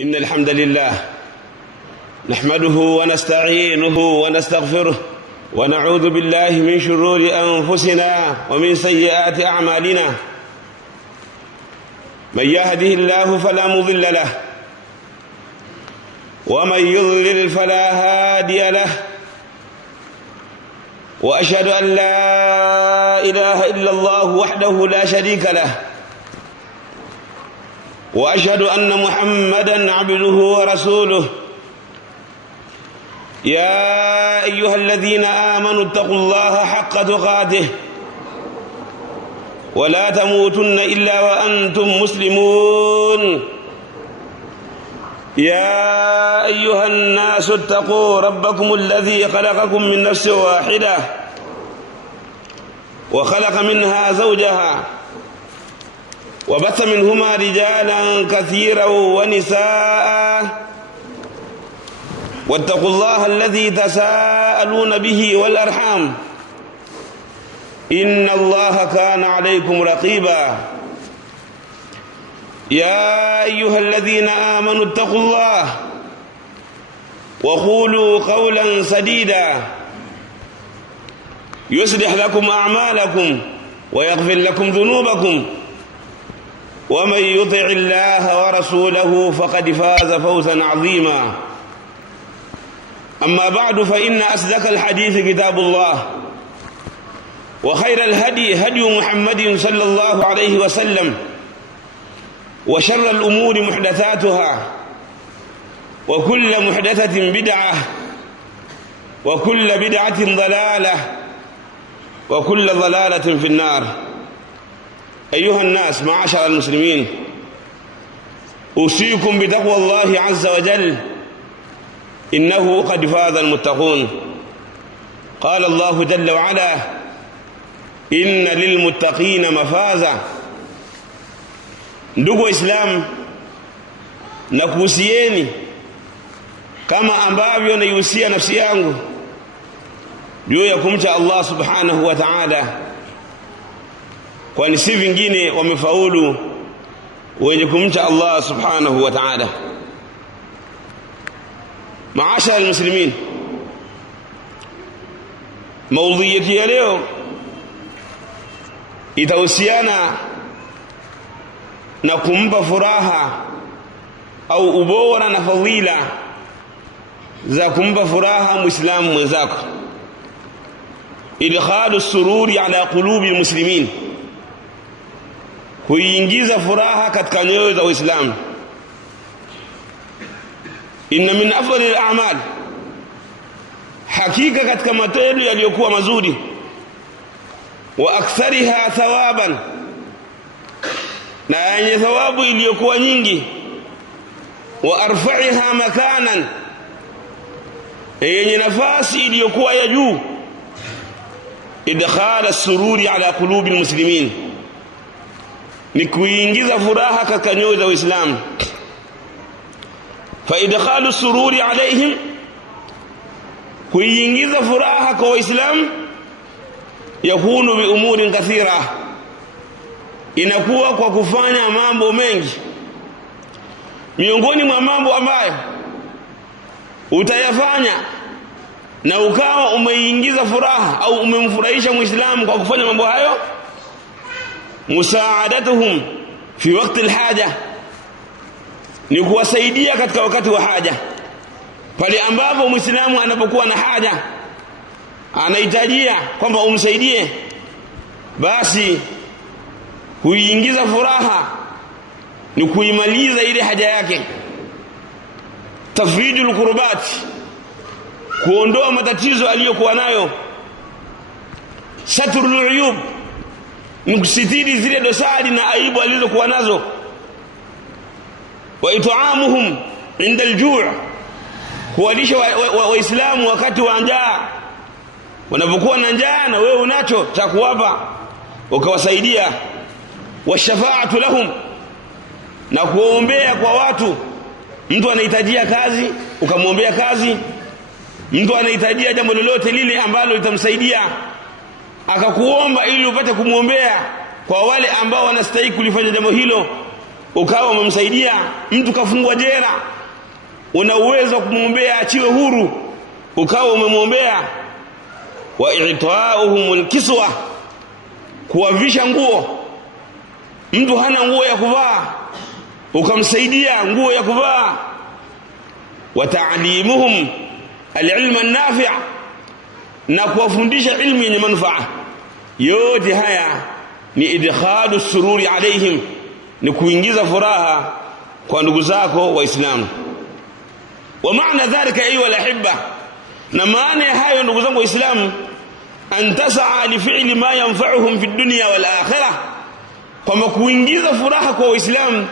إن الحمد لله نحمده ونستعينه ونستغفره ونعوذ بالله من شرور أنفسنا ومن سيئات أعمالنا. من يهده الله فلا مضل له ومن يضلل فلا هادي له، وأشهد أن لا إله إلا الله وحده لا شريك له، وأشهد أن محمدًا عبده ورسوله. يا أيها الذين آمنوا اتقوا الله حق تقاته ولا تموتن إلا وأنتم مسلمون. يا أيها الناس اتقوا ربكم الذي خلقكم من نفس واحدة وخلق منها زوجها وبث منهما رجالا كثيرا ونساء، واتقوا الله الذي تساءلون به والأرحام إن الله كان عليكم رقيبا. يا أيها الذين آمنوا اتقوا الله وقولوا قولا سديدا يصلح لكم أعمالكم ويغفر لكم ذنوبكم، ومن يطع الله ورسوله فقد فاز فوزا عظيما. أما بعد، فإن أصدق الحديث كتاب الله، وخير الهدي هدي محمد صلى الله عليه وسلم، وشر الأمور محدثاتها، وكل محدثة بدعة، وكل بدعة ضلالة، وكل ضلالة في النار. أيها الناس معاشر المسلمين، أوصيكم بتقوى الله عز وجل، إنه قد فاز المتقون. قال الله جل وعلا: إن للمتقين مفازا. Ndugu Islam, nakuhusieni kama ambavyo naihusia nafsi yangu juu ya kumcha Allah subhanahu wa ta'ala, kwani si vingine wamefaulu wenye kumcha Allah subhanahu wa ta'ala. Maashara almuslimin, maudhui yetu ya leo itahusiana na kumpa furaha au ubora na fadhila za kumpa furaha muislamu mwenzako, idkhalu sururi ala qulubi almuslimin, kuingiza furaha katika nyoyo za Waislamu. Inna min afdali al-a'mal, hakika katika matendo yaliyokuwa mazuri, wa akthariha thawaban, na yenye thawabu iliyokuwa nyingi, wa arfa'iha makanan, yenye nafasi iliyokuwa ya juu, idkhala sururi ala qulubi almuslimin, ni kuingiza furaha katika nyoyo za Waislamu. Fa idkhalu sururi alaihim, kuingiza furaha kwa Waislamu, yakunu bi umurin kathira, inakuwa kwa kufanya mambo mengi. Miongoni mwa mambo ambayo utayafanya na ukawa umeingiza furaha au umemfurahisha Muislamu kwa kufanya mambo hayo, musaadatuhum fi waqti alhaja, ni kuwasaidia katika wakati wa haja. Pale ambapo Muislamu anapokuwa na haja, anahitajia kwamba umsaidie, basi kuingiza furaha ni kuimaliza ile haja yake. Tafrijul kurbat, kuondoa matatizo aliyokuwa nayo. Satrul uyub, ni kusitiri zile dosari na aibu alizokuwa nazo. Wa it'amuhum inda al-ju', kuwalisha Waislamu wakati wa njaa. Wanapokuwa na njaa na wewe unacho cha kuwapa, ukawasaidia. Wa shafa'atu lahum, na kuombea kwa watu. Mtu anahitajia kazi, ukamwombea kazi. Mtu anahitajia jambo lolote lile ambalo litamsaidia, akakuomba ili upate kumwombea kwa wale ambao wanastahili kulifanya jambo hilo, ukawa umemsaidia mtu kafungwa jela, una uwezo kumwombea achiwe huru, ukawa umemwombea. Wa i'ta'uhumul kiswa, kuwavisha nguo. Mtu hana nguo ya kuvaa, ukamsaidia nguo ya kuvaa. Wa ta'limuhum al-ilma an-nafi', na kuwafundisha ilmu yenye manufaa. Yote haya ni idkhalu sururi alaihim, ni kuingiza furaha kwa ndugu zako Waislamu. Wa maana dhalika ayuha al-ahibba, na maana hayo ndugu zangu Waislamu, an tas'a li fi'li ma yanfa'uhum fi dunya wal akhirah, kwamba kuingiza furaha kwa Waislamu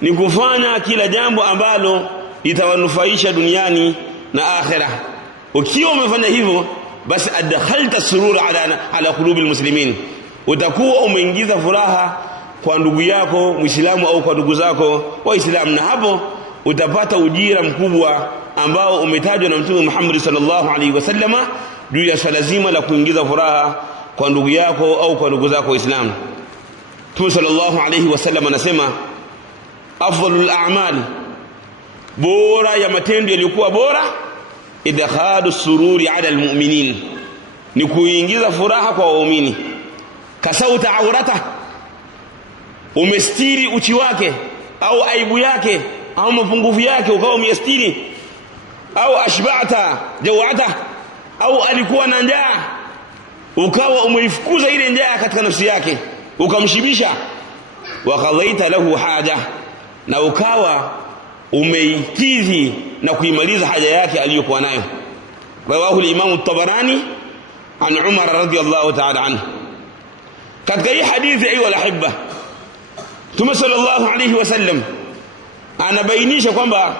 ni kufanya kila jambo ambalo litawanufaisha duniani na akhirah. Ukiwa umefanya hivyo, basi adkhalta surura ala qulubi almuslimin, utakuwa umeingiza furaha kwa ndugu yako Muislamu au kwa ndugu zako Waislamu, na hapo utapata ujira mkubwa ambao umetajwa na Mtume Muhammad sallallahu alaihi wasallama juu ya swala zima la kuingiza furaha kwa ndugu yako au kwa ndugu zako Waislamu. Mtume sallallahu alaihi wasallam anasema, afdalul a'mal, bora ya matendo yaliyokuwa bora, idkhalu sururi ala almu'minin, ni kuingiza furaha kwa waumini. Kasauta aurata, umestiri uchi wake au aibu yake au mapungufu yake ukawa umestiri. Au ashba'ta jaw'ata, au alikuwa na njaa ukawa umeifukuza ile njaa katika nafsi yake ukamshibisha. Wa qadaita lahu haja, na ukawa umeikidhi na kuimaliza haja yake aliyokuwa nayo. Rawahu al-Imam at-Tabarani an Umar radhiyallahu ta'ala anhu. Katika hii hadithi ayuha al-ahibba, Mtume sallallahu alayhi wasallam anabainisha kwamba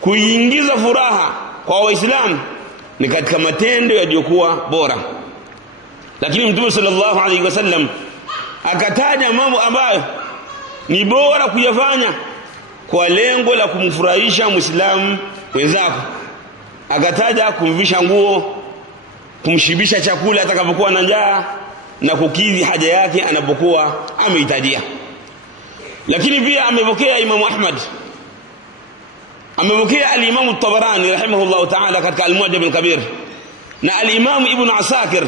kuingiza furaha kwa Waislamu ni katika matendo yaliyokuwa bora. Lakini Mtume sallallahu alayhi wasallam akataja mambo ambayo ni bora kuyafanya kwa lengo la kumfurahisha Muislamu wenzako. Akataja kumvisha nguo, kumshibisha chakula atakapokuwa na njaa, na kukidhi haja yake anapokuwa amehitajia. Lakini pia amepokea Imam Ahmad, amepokea al-Imam at-Tabarani rahimahullah ta'ala katika al-Mu'jam al-Kabir, na al-Imam Ibn Asakir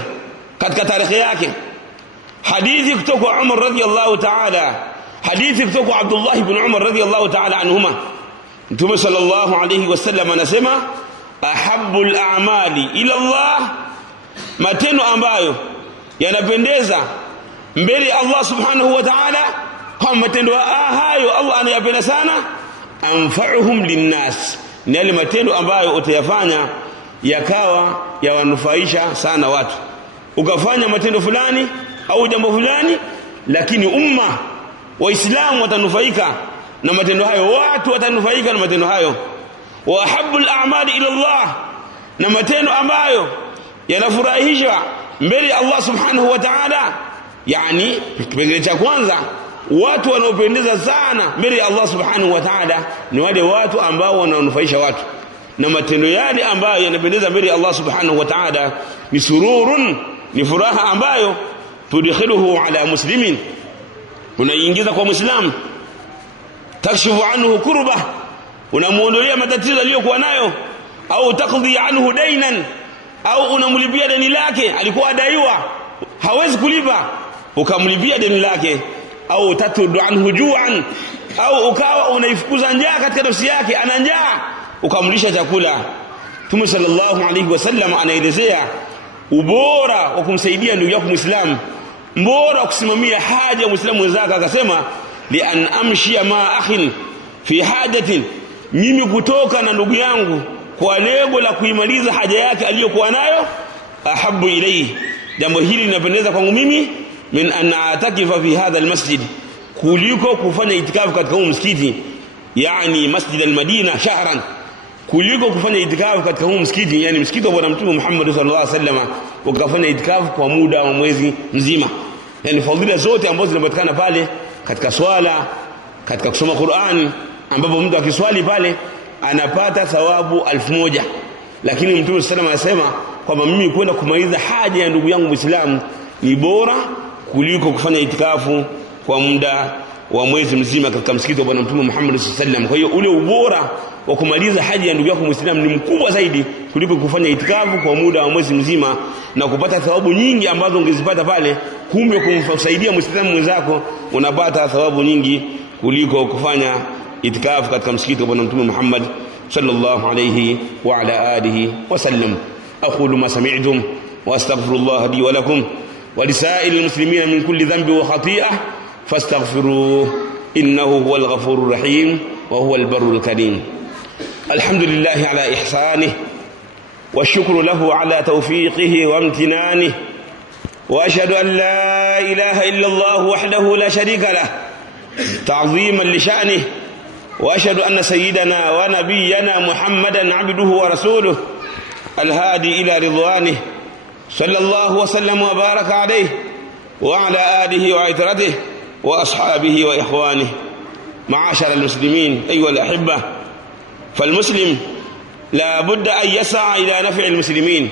katika tarikhi yake, hadithi kutoka Umar radhiyallahu ta'ala, hadithi kutoka Abdullah ibn Umar radhiyallahu ta'ala anhuma. Mtume sallallahu alayhi wasallam anasema, ahabbul a'mali ila Allah, matendo ambayo yanapendeza mbele ya Allah subhanahu wa ta'ala, kama matendo hayo Allah anayapenda sana, anfa'uhum linnas, ni yale matendo ambayo utayafanya yakawa yawanufaisha sana watu. Ukafanya matendo fulani au jambo fulani, lakini umma Waislamu watanufaika na matendo hayo, watu watanufaika na matendo hayo. Wa ahabbul a'mali ila Allah, na matendo ambayo yanafurahisha mbele ya Allah subhanahu wa ta'ala. Yani kipengele cha kwanza, watu wanaopendeza sana mbele ya Allah subhanahu wa ta'ala ni wale watu ambao wananufaisha watu, na matendo yale ambayo yanapendeza mbele ya Allah subhanahu wa ta'ala ni sururun, ni furaha ambayo tudkhiluhu ala muslimin, unaingiza kwa Muislamu. Takshifu anhu kurba, unamuondolea matatizo aliyokuwa nayo. Au taqdi anhu dainan, au unamlipia deni lake, alikuwa adaiwa hawezi kulipa, ukamlipia deni lake. Au tatudu anhu ju'an, au ukawa unaifukuza njaa katika nafsi yake, ana njaa, ukamlisha chakula. Mtume sallallahu alayhi wasallam anaelezea ubora wa kumsaidia ndugu yako Muislamu, bora wa kusimamia haja ya Muislamu wenzake. Akasema, li an amshi ma akhin fi hajatin, mimi kutoka na ndugu yangu kwa lengo la kuimaliza haja yake aliyokuwa nayo, ahabbu ilayhi, jambo hili linapendeza kwangu mimi, min an atakifa fi hadha almasjid, kuliko kufanya itikafu katika huu msikiti, yani masjid al-Madina shahran, kuliko kufanya itikafu katika huu msikiti, yani msikiti wa Bwana Mtume Muhammad sallallahu alaihi wasallam, ukafanya itikafu kwa muda wa mwezi mzima. Yani fadhila zote ambazo zinapatikana pale katika swala, katika kusoma Qur'an, ambapo mtu akiswali pale anapata thawabu 1000. Lakini Mtume sallallahu alaihi wasallam anasema kwamba mimi kwenda kumaliza haja ya ndugu yangu Muislamu ni bora kuliko kufanya itikafu kwa muda wa mwezi mzima katika msikiti wa Bwana Mtume Muhammad sallallahu alaihi wasallam. Kwa hiyo ule ubora wa kumaliza haji ya ndugu yako Muislamu ni mkubwa zaidi kuliko kufanya itikafu kwa muda wa mwezi mzima na kupata thawabu nyingi ambazo ungezipata pale. Kumbe kumsaidia Muislamu mwenzako unapata thawabu nyingi kuliko kufanya itikafu katika msikiti wa Bwana Mtume Muhammad sallallahu alayhi wa ala alihi wasallam. aqulu ma sami'tum wa astaghfirullah li wa lakum wa lisa'il muslimina min kulli dhanbi wa khati'ah fastaghfiruhu innahu huwal ghafurur rahim wa huwal barrul karim. alhamdulillahi ala ihsanihi والشكر له على توفيقه وامتنانه وأشهد أن لا إله إلا الله وحده لا شريك له تعظيما لشأنه وأشهد أن سيدنا ونبينا محمدا عبده ورسوله الهادي إلى رضوانه صلى الله وسلم وبارك عليه وعلى آله وعترته وأصحابه وإخوانه. معاشر المسلمين أيها الأحبة، فالمسلم لا بد أن يسعى إلى نفع المسلمين.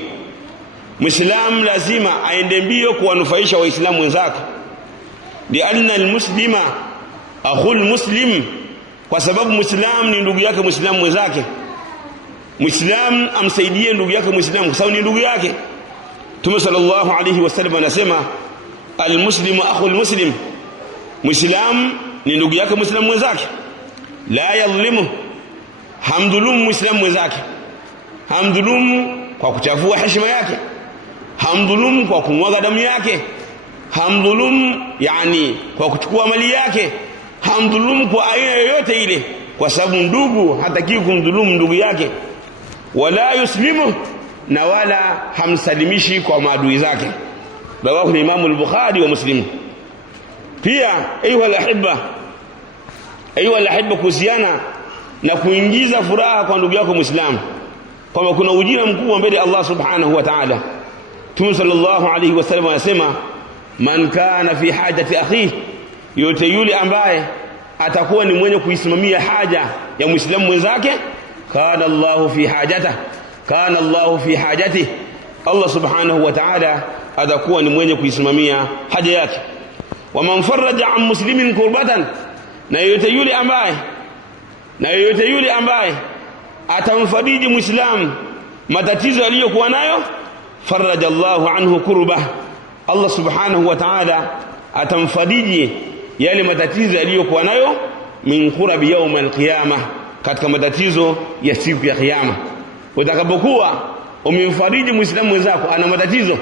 مسلم لازم aende mbio kuwanufaisha waislamu wenzake, lianna almuslima akhul muslim, kwa sababu muislam ni ndugu yake muislamu mwenzake. Muislam amsaidie ndugu yake muislamu kwa sababu ni ndugu yake. Mtume sallallahu alayhi wasallam anasema almuslimu akhul muslim, muislam ni ndugu yake muislamu mwenzake. La yadhlimu, hamdhulumu muislamu mwenzake, hamdhulumu kwa kuchafua heshima yake, hamdhulumu kwa kumwaga damu yake, hamdhulumu yani kwa kuchukua mali yake, hamdhulumu kwa aina yoyote ile, kwa sababu ndugu hatakiwi kumdhulumu ndugu yake. Wala yuslimu, na wala hamsalimishi kwa maadui zake. Rawahu Imam al-Bukhari wa Muslim. Pia ayuha al-ahibba, kuhusiana na kuingiza furaha kwa ndugu yako Muislamu, kwamba kuna ujira mkubwa mbele Allah subhanahu wa ta'ala. Mtume sallallahu alayhi wasallam anasema man kana fi hajati akhihi, yote yule ambaye atakuwa ni mwenye kuisimamia haja ya Muislamu mwenzake, kana Allahu fi hajatihi, kana Allahu fi hajatihi, Allah subhanahu wa ta'ala atakuwa ni mwenye kuisimamia haja yake. Wa man faraja an muslimin kurbatan, na yote yule ambaye atamfariji Muislamu matatizo aliyokuwa nayo, faraja Allahu anhu kurbah, Allah subhanahu wa ta'ala atamfariji yale matatizo aliyokuwa nayo, min kurabi yawm al-qiyamah, katika matatizo ya siku ya kiyama. Utakapokuwa umemfariji Muislamu mwenzako ana matatizo,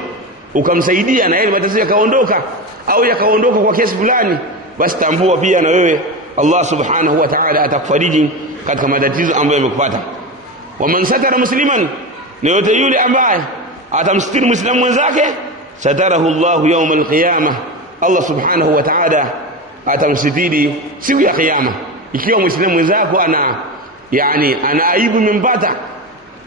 ukamsaidia na yale matatizo yakaondoka au yakaondoka kwa kiasi fulani, basi tambua pia na wewe Allah subhanahu wa ta'ala atakufariji katika matatizo ambayo yamekupata. Wa man satara musliman, na yote yule ambaye atamstiri Muislamu mwenzake, satarahu Allahu yawm al-qiyamah, Allah subhanahu wa ta'ala atamsitiri siku ya kiyama. Ikiwa Muislamu mwenzako ana aibu imempata,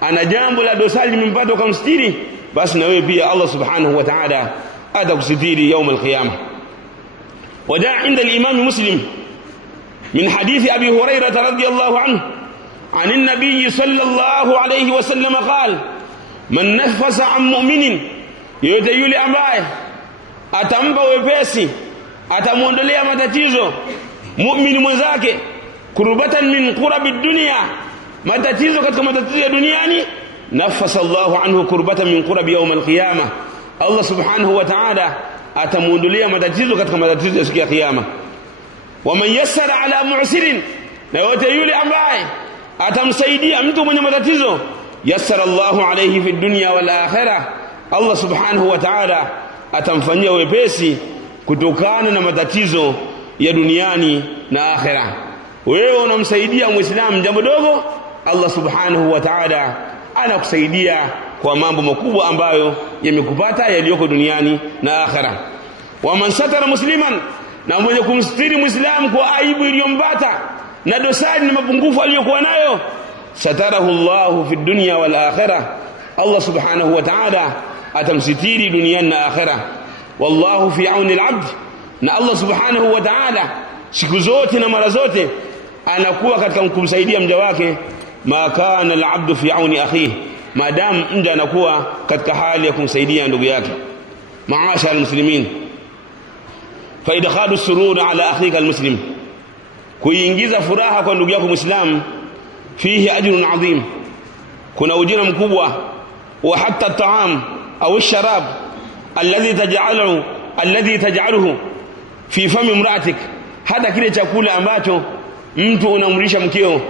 ana jambo la dosari limempata ukamstiri, basi na wewe pia Allah subhanahu wa ta'ala atakusitiri yawm al-qiyamah. وجاء عند الإمام مسلم من حديث أبي هريرة رضي الله عنه عن النبي صلى الله عليه وسلم قال من نفس عن مؤمن, yote yule ambaye atampa wepesi, atamuondolea matatizo muumini mwenzake, kurbatan min qurabi dunya, matatizo katika matatizo ya duniani, nafasa Allahu anhu kurbatan min qurabi yawm al-qiyamah, Allah subhanahu wa ta'ala atamuondolea matatizo katika matatizo ya siku ya kiyama. Wa man yassara ala mu'sirin, na yote yule ambaye atamsaidia mtu mwenye matatizo, yassara Allahu alayhi fi dunya wal akhirah, Allah subhanahu wa ta'ala atamfanyia wepesi kutokana na matatizo ya duniani na akhirah. Wewe unamsaidia Muislamu jambo dogo, Allah subhanahu wa ta'ala anakusaidia kwa mambo makubwa ambayo yamekupata yaliyoko duniani na akhirah. Wa man satara musliman, na mwenye kumstiri Muislamu kwa aibu iliyompata na dosari na mapungufu aliyokuwa nayo, satarahu Allahu fi dunya wal akhirah, Allah subhanahu wa ta'ala atamsitiri duniani na akhirah. Wallahu fi auni al-abd, na Allah subhanahu wa ta'ala siku zote na mara zote anakuwa katika kumsaidia mja wake. Ma kana al-abdu fi auni akhihi, maadamu mja anakuwa katika hali ya kumsaidia ndugu yake. Maashara al-muslimin, fa idkhalu as-surur ala akhika al-muslim, kuingiza furaha kwa ndugu yako Muislamu, fihi ajrun adhim, kuna ujira mkubwa. Wa hatta at-ta'am au ash-sharab alladhi taj'aluhu fi fami imra'atik, hata kile chakula ambacho mtu unamlisha mkeo,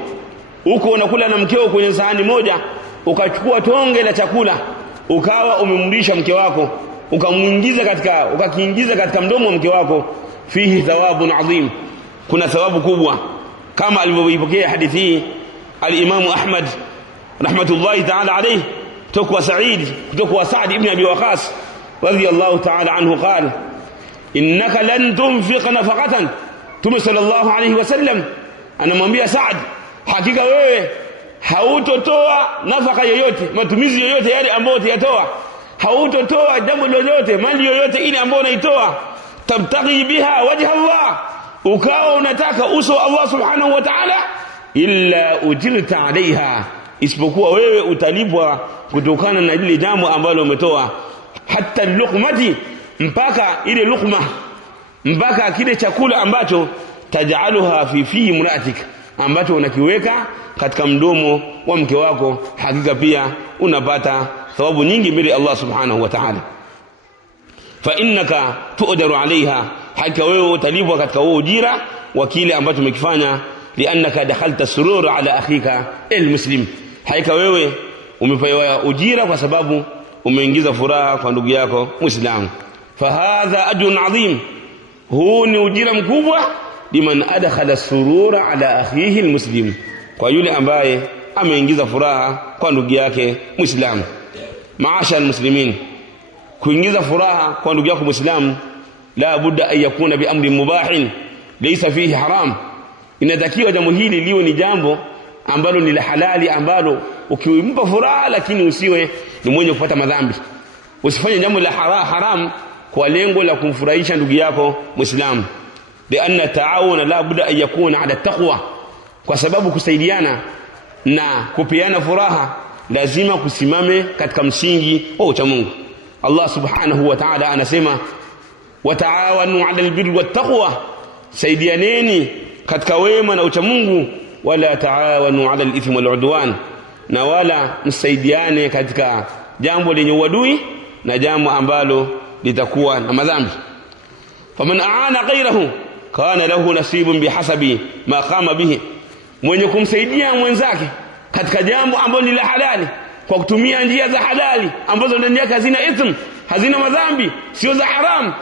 uko unakula na mkeo kwenye sahani moja, ukachukua tonge la chakula ukawa umemlisha mke wako, ukakiingiza katika mdomo wa mke wako, fihi thawabun adhim, kuna thawabu kubwa, kama alivyoipokea hadithi hii al-Imam Ahmad rahmatullahi ta'ala alayhi kutoka Sa'd ibn Abi Waqqas radiyallahu ta'ala anhu qala innaka lan tunfiq nafaqatan, Mtume sallallahu alayhi wasallam anamwambia Sa'd, hakika wewe hautotoa nafaka yoyote, matumizi yoyote yale ambayo utayatoa, hautotoa jambo lolote, mali yoyote ile ambayo unaitoa, tabtaghi biha wajha Allah, ukao unataka uso wa Allah subhanahu wa ta'ala, illa ujirta alaiha, isipokuwa wewe utalipwa kutokana na lile jambo ambalo umetoa. Hatta luqmati, mpaka ile luqma, mpaka kile chakula ambacho taj'aluha fi imra'atik, ambacho unakiweka katika mdomo wa mke wako, hakika pia unapata thawabu nyingi mbele Allah subhanahu wa ta'ala. Fa innaka tu'daru alaiha, hakika wewe utalipwa katika huo ujira wa kile ambacho umekifanya. Liannaka dakhalta surura ala akhika almuslim, hakika wewe umepewa ujira kwa sababu umeingiza furaha kwa ndugu yako Muislamu. Fa hadha ajrun adhim, huu ni ujira mkubwa, liman adkhala surura ala akhihi almuslim, kwa yule ambaye ameingiza furaha kwa ndugu yake Muislamu. Maasha almuslimin, kuingiza furaha kwa ndugu yako Muislamu la budda an yakuna bi amri mubahin laysa fihi haram, inatakiwa jambo hili liwe ni jambo ambalo ni la halali, ambalo ukimpa furaha lakini usiwe ni mwenye kupata madhambi. Usifanye jambo la haram kwa lengo la kumfurahisha ndugu yako Muislamu. Lianna ta'awuna la budda an yakuna ala taqwa, kwa sababu kusaidiana na kupeana furaha lazima kusimame katika msingi wa ucha Mungu. Allah subhanahu wa ta'ala anasema wataawanu 'ala albirri wattaqwa, saidianeni katika wema na ucha Mungu, wala taawanu 'ala alithmi wal'udwan, na wala msaidiane katika jambo lenye uadui na jambo ambalo litakuwa na madhambi. Faman aana ghayrahu kana lahu nasibun bihasabi ma qama bihi, mwenye kumsaidia mwenzake katika jambo ambalo ni la halali kwa kutumia njia za halali ambazo ndani yake hazina ithm, hazina madhambi, sio za haram,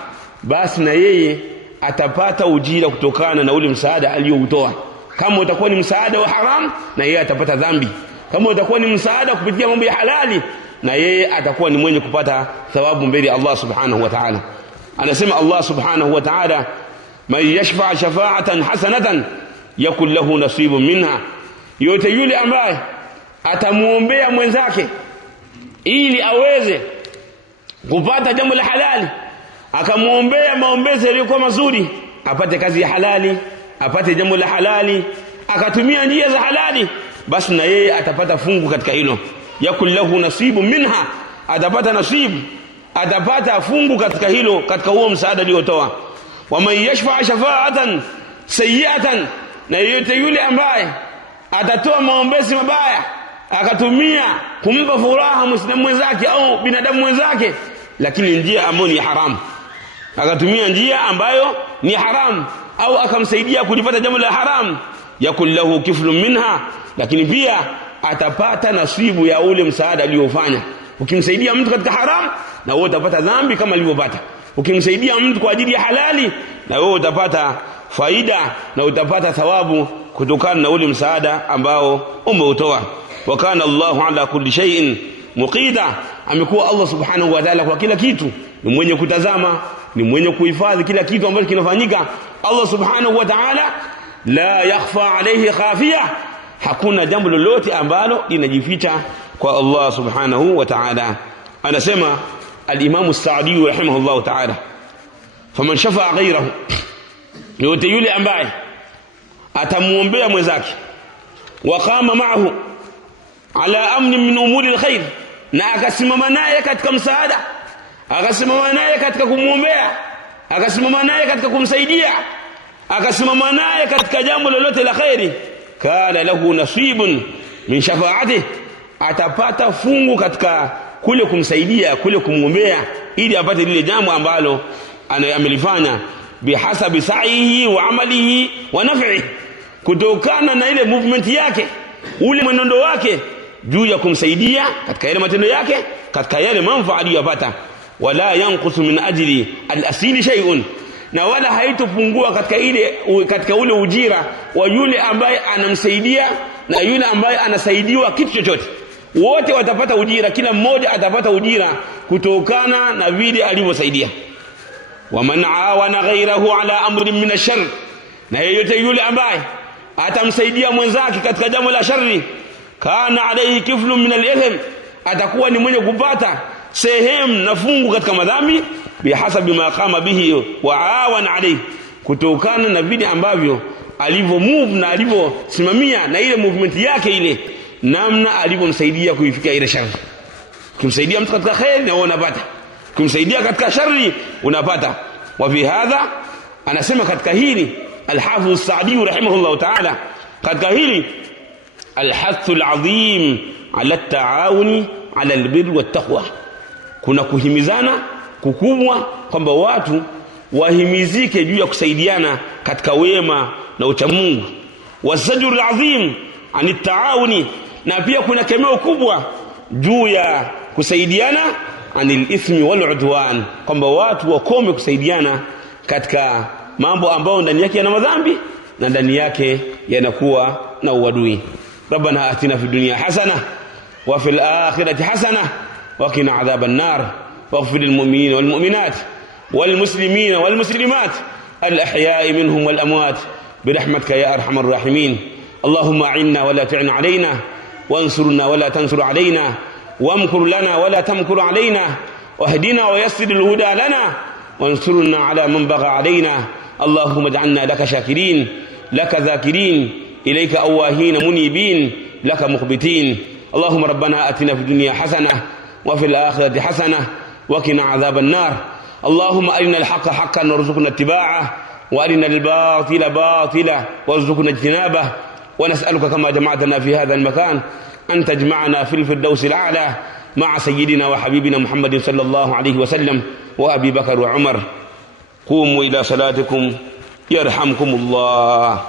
basi na yeye atapata ujira kutokana na ule msaada aliyoutoa. Kama utakuwa ni msaada wa haram, na yeye atapata dhambi. Kama utakuwa ni msaada kupitia mambo ya halali, na yeye atakuwa ni mwenye kupata thawabu mbele ya Allah subhanahu wa ta'ala. Anasema Allah subhanahu wa ta'ala, man yashfa' shafa'atan hasanatan yakul lahu nasibun minha, yote yule ambaye atamuombea mwenzake ili aweze kupata jambo la halali, akamuombea maombezi yaliyokuwa mazuri, apate kazi ya halali, apate jambo la halali, akatumia njia za halali, basi na yeye atapata fungu katika hilo. Yakul lahu nasibun minha, atapata nasibu, atapata fungu katika hilo, katika huo msaada aliotoa. Wa man yashfa' shafa'atan sayyi'atan, na yote yule ambaye atatoa maombezi mabaya, akatumia kumpa furaha muislamu mwenzake au binadamu mwenzake, lakini njia ambayo ni haramu, akatumia njia ambayo ni haramu, au akamsaidia kulipata jambo la haramu, yakul lahu kiflun minha, lakini pia atapata nasibu ya ule msaada aliofanya. Ukimsaidia mtu katika haramu, na wewe utapata dhambi kama alivyopata. Ukimsaidia mtu kwa ajili ya halali, na wewe utapata faida na utapata thawabu kutokana na ule msaada ambao umeutoa. Wa kana Allahu ala kulli shay'in muqita, amekuwa Allah subhanahu wa ta'ala kwa kila kitu ni mwenye kutazama, ni mwenye kuhifadhi kila kitu ambacho kinafanyika. Allah subhanahu wa ta'ala la yakhfa alayhi khafiya, hakuna jambo lolote ambalo linajificha kwa Allah subhanahu wa ta'ala. Anasema al-Imam as-Sa'di rahimahullah ta'ala, faman shafa'a ghayrahu, yote yule ambaye atamuombea mwenzake, wa qama ma'ahu ala amni min umuri alkhair, na akasimama naye katika msaada, akasimama naye katika kumuombea, akasimama naye katika kumsaidia, akasimama naye katika jambo lolote la khairi, kana lahu nasibun min shafaatihi, atapata fungu katika kule kumsaidia, kule kumwombea ili apate lile jambo ambalo amelifanya, bihasabi sa'ihi wa amalihi wa naf'ihi, kutokana na ile movement yake, ule mwenendo wake juu ya kumsaidia katika yale matendo yake, katika yale manufaa aliyopata. Wala yanqusu min ajli al-asili shay'un, na wala haitopungua katika ule ujira wa yule ambaye anamsaidia na yule ambaye anasaidiwa kitu chochote. Wote watapata ujira, kila mmoja atapata ujira kutokana na vile alivyosaidia. Wa man awana ghayrahu ala amrin min ash-sharr, na yeyote yule ambaye atamsaidia mwenzake katika jambo la shari, kana alayhi kiflun min al-ithm, atakuwa ni mwenye kupata sehemu na fungu katika madhambi, bihasabi ma qama bihi wa awana alayhi, kutokana na vile ambavyo alivyo move na alivyosimamia na ile movement yake, ile namna alivyomsaidia kuifikia ile shari. Kumsaidia mtu katika khair na unapata, kumsaidia katika shari unapata. Wa fi hadha, anasema katika hili al-Hafidh as-Sa'di rahimahullah ta'ala, katika hili al-hathu al-azim ala at-ta'awuni ala al-birri wat-taqwa, kuna kuhimizana kukubwa kwamba watu wahimizike juu ya kusaidiana katika wema na uchamungu. Wasajru al-azim ani at-ta'awuni, na pia kuna kemeo kubwa juu ya kusaidiana anil ithmi wal udwan, kwamba watu wakome kusaidiana katika mambo ambayo ndani yake yana madhambi na ndani yake yanakuwa na uadui. Rabbana atina fid dunya hasana wa fil akhirati hasana wa qina adhaban nar waghfir lil mu'minina wal mu'minat wal muslimina wal muslimat al ahya'i minhum wal amwat birahmatika ya arhamar rahimin. Allahumma a'inna wa la tu'in alayna وانصرنا ولا تنصر علينا وامكر لنا ولا تمكر علينا واهدنا ويسر الهدى لنا وانصرنا على من بغى علينا. اللهم اجعلنا لك شاكرين، لك ذاكرين، إليك أواهين منيبين، لك مخبتين. اللهم ربنا آتنا في الدنيا حسنة وفي الآخرة حسنة وقنا عذاب النار. اللهم أرنا الحق حقا وارزقنا اتباعه، وأرنا الباطل باطلا وارزقنا اجتنابه. ونسألك كما جمعتنا في هذا المكان أن تجمعنا في الفردوس الأعلى مع سيدنا وحبيبنا محمد صلى الله عليه وسلم وأبي بكر وعمر. قوموا إلى صلاتكم يرحمكم الله.